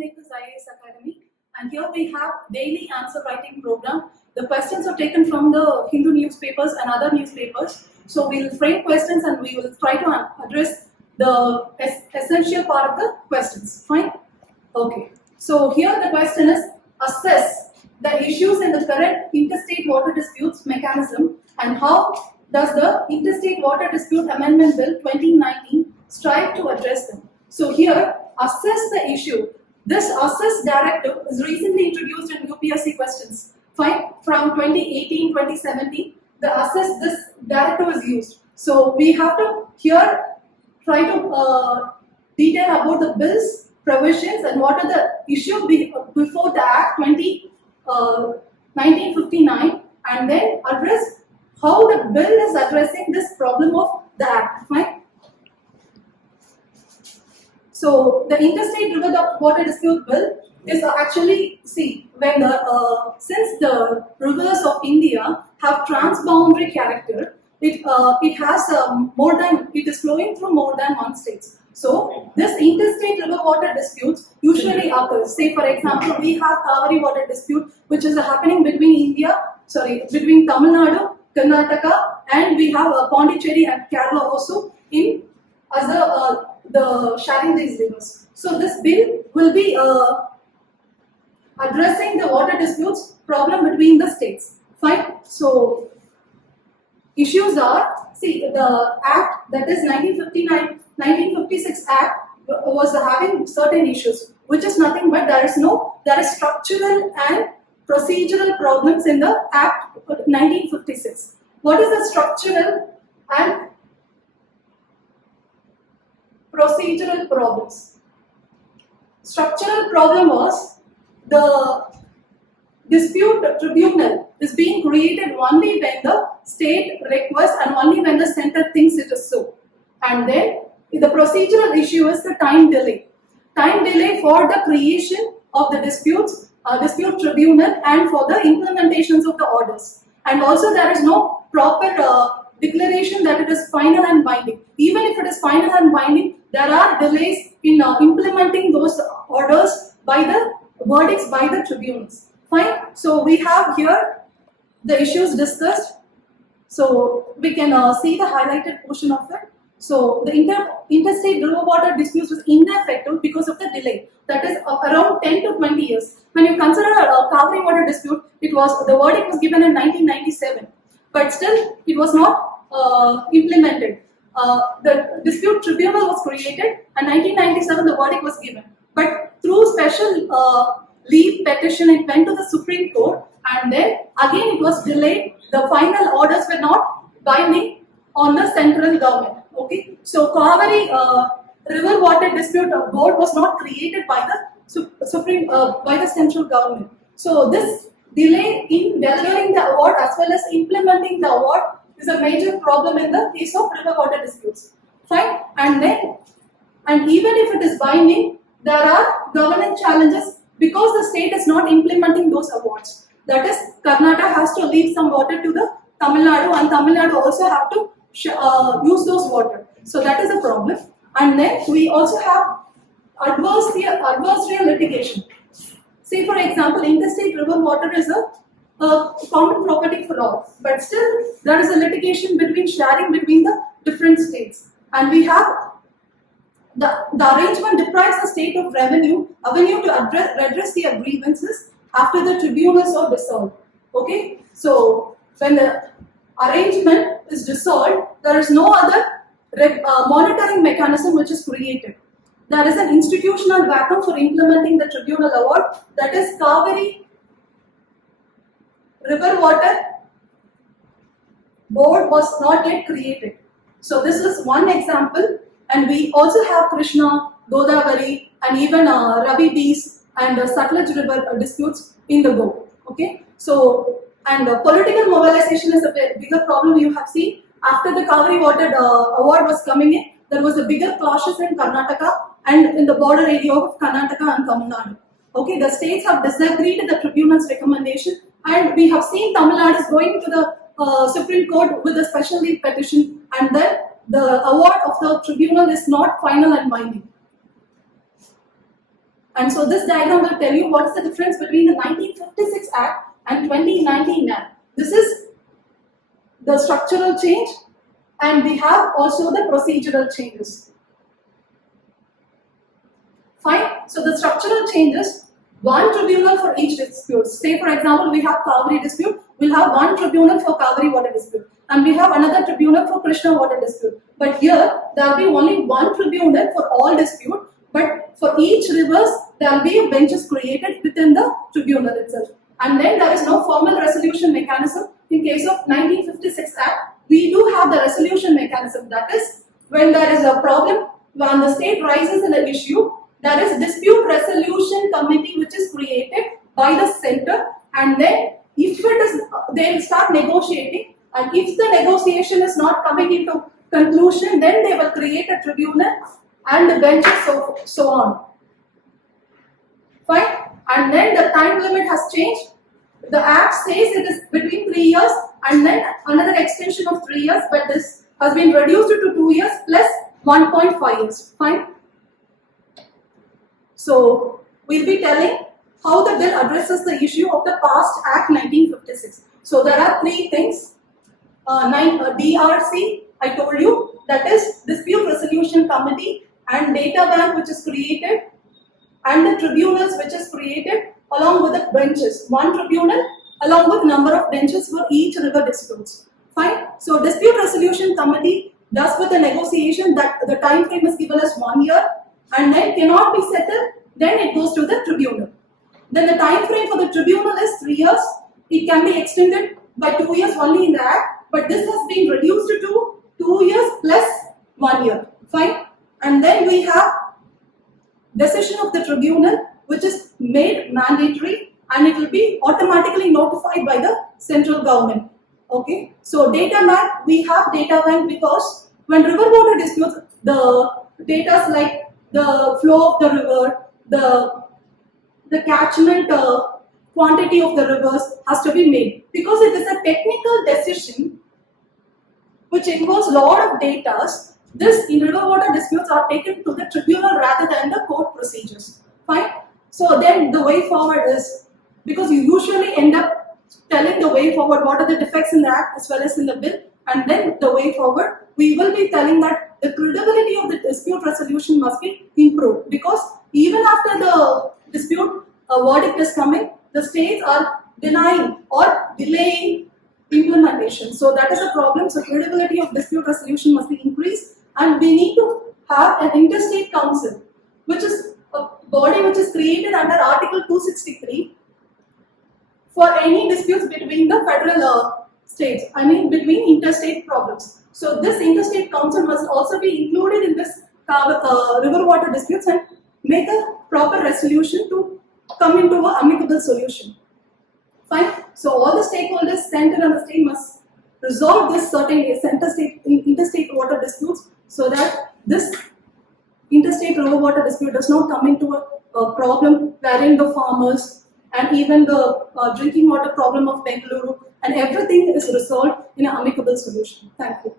KingMakers IAS Academy, and here we have daily answer writing program. The questions are taken from the Hindu newspapers and other newspapers. So we will frame questions and we will try to address the essential part of the questions. Fine? Okay. So here the question is, assess the issues in the current interstate water disputes mechanism and how does the Interstate Water Dispute Amendment Bill 2019 strive to address them. So here, assess the issue. This assess directive is recently introduced in UPSC questions. Fine, from 2018-2017, the assess this directive is used. So we have to here try to detail about the bill's provisions and what are the issues before the Act 1959, and then address how the bill is addressing this problem of the Act. Fine. So the Interstate River Water Dispute Bill is actually, when since the rivers of India have transboundary character, it is flowing through more than one state. So this interstate river water disputes usually occurs. Say for example, we have Kaveri water dispute, which is happening between between Tamil Nadu, Karnataka, and we have Pondicherry and Kerala also in as the sharing these rivers. So this bill will be addressing the water disputes problem between the states. Fine. So issues are, the Act, that is 1956 Act was having certain issues, which is nothing but there is structural and procedural problems in the Act 1956. What is the structural and procedural problems? Structural problem was the dispute tribunal is being created only when the state requests and only when the center thinks it is so. And then the procedural issue is the time delay. Time delay for the creation of the dispute tribunal and for the implementations of the orders. And also there is no proper declaration that it is final and binding. Even if it is final and binding, there are delays in implementing those orders by the verdicts by the tribunals. Fine. So we have here the issues discussed. So we can see the highlighted portion of it. So the interstate river water disputes was ineffective because of the delay. That is around 10 to 20 years. When you consider a Kaveri water dispute, the verdict was given in 1997, but still it was not implemented. The dispute tribunal was created, and 1997 the verdict was given. But through special leave petition, it went to the Supreme Court, and then again it was delayed. The final orders were not binding on the central government. Okay, so Kaveri River Water Dispute Board was not created by the by the central government. So this delay in delivering the award as well as implementing the award is a major problem in the case of river water disputes. Fine, and even if it is binding, there are governance challenges because the state is not implementing those awards. That is, Karnataka has to leave some water to the Tamil Nadu, and Tamil Nadu also have to use those water. So that is a problem. And then we also have adversarial litigation. Say for example, interstate river water is a common property for all, but still there is a litigation sharing between the different states, and we have the arrangement deprives the state of avenue to redress the grievances after the tribunals are dissolved. Okay, so when the arrangement is dissolved, there is no other monitoring mechanism which is created. There is an institutional vacuum for implementing the tribunal award, that is Kaveri River Water Board was not yet created. So this is one example, and we also have Krishna, Godavari, and even Ravi Bees and Satluj River disputes in the go. Okay, so and political mobilization is a bigger problem. You have seen after the Kaveri Water award was coming in, there was a bigger clashes in Karnataka and in the border area of Karnataka and Tamil Nadu. Okay, the states have disagreed with the tribunal's recommendation, and we have seen Tamil Nadu is going to the Supreme Court with a special leave petition, and then the award of the tribunal is not final and binding. And so this diagram will tell you what is the difference between the 1956 Act and 2019 Act. This is the structural change, and we have also the procedural changes. Fine. So the structural changes, one tribunal for each dispute. Say for example, we have Kaveri dispute, we'll have one tribunal for Kaveri water dispute, and we have another tribunal for Krishna water dispute. But here, there will be only one tribunal for all dispute, but for each rivers, there will be benches created within the tribunal itself. And then there is no formal resolution mechanism. In case of 1956 Act, we do have the resolution mechanism. That is, when there is a problem, when the state rises an issue, there is a dispute resolution committee which is created by the center, and then if it is, they will start negotiating, and if the negotiation is not coming into conclusion, then they will create a tribunal and the benches, so on. Fine. And then the time limit has changed. The Act says it is between 3 years and then another extension of 3 years, but this has been reduced to 2 years plus 1.5 years. Fine. So we'll be telling how the bill addresses the issue of the past Act 1956. So there are three things. DRC, I told you, that is Dispute Resolution Committee, and data bank which is created, and the tribunals which is created along with the benches. One tribunal along with number of benches for each river disputes. Fine. So Dispute Resolution Committee does with the negotiation, that the time frame is given as 1 year, and then cannot be settled, then it goes to the tribunal. Then the time frame for the tribunal is 3 years. It can be extended by 2 years only in the Act, but this has been reduced to 2 years plus 1 year. Fine. And then we have decision of the tribunal which is made mandatory, and it will be automatically notified by the central government. Okay. So data bank, we have data bank because when river water disputes, the data like the flow of the river, the catchment quantity of the rivers has to be made, because it is a technical decision which involves a lot of data. This in river water disputes are taken to the tribunal rather than the court procedures. Fine. So then the way forward is, because you usually end up telling the way forward, what are the defects in the Act as well as in the bill, and then the way forward, we will be telling that the credibility of the dispute resolution must be improved, because even after the dispute verdict is coming, the states are denying or delaying implementation. So that is a problem. So credibility of dispute resolution must be increased, and we need to have an interstate council, which is a body which is created under Article 263 for any disputes between the federal states, I mean between interstate problems. So this interstate council must also be included in this river water disputes and make a proper resolution to come into an amicable solution. Fine. So all the stakeholders, center and the state, must resolve this certain interstate water disputes, so that this interstate river water dispute does not come into a problem wherein the farmers and even the drinking water problem of Bengaluru and everything is resolved in an amicable solution. Thank you.